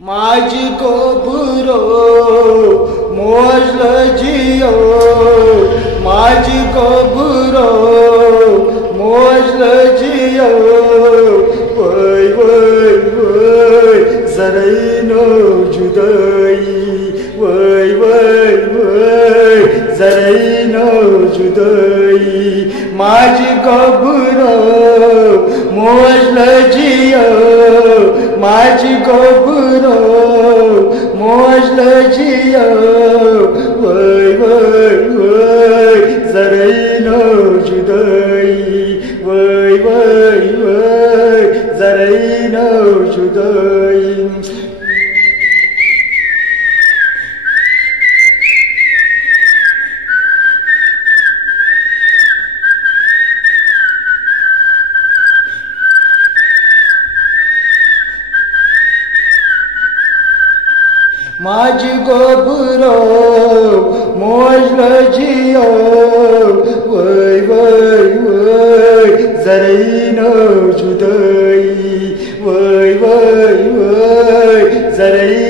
माझी गोबुरो मोजल जियो, माझी गोबुरो मोजल जियो, वय वय वय जरैनो जुदाई, वय वय वय जरैनो जुदाई, माझी गोबुरो मोजल जियो, माझी गोबुरो मोजल जियो, वय वय वय जरैनो जुदाई, वय वय वय जरैनो जुदाई। माझी गोबुरो मोजल जियो, वय वय वय जरैनो जुदाई, वय वय वय जरैनो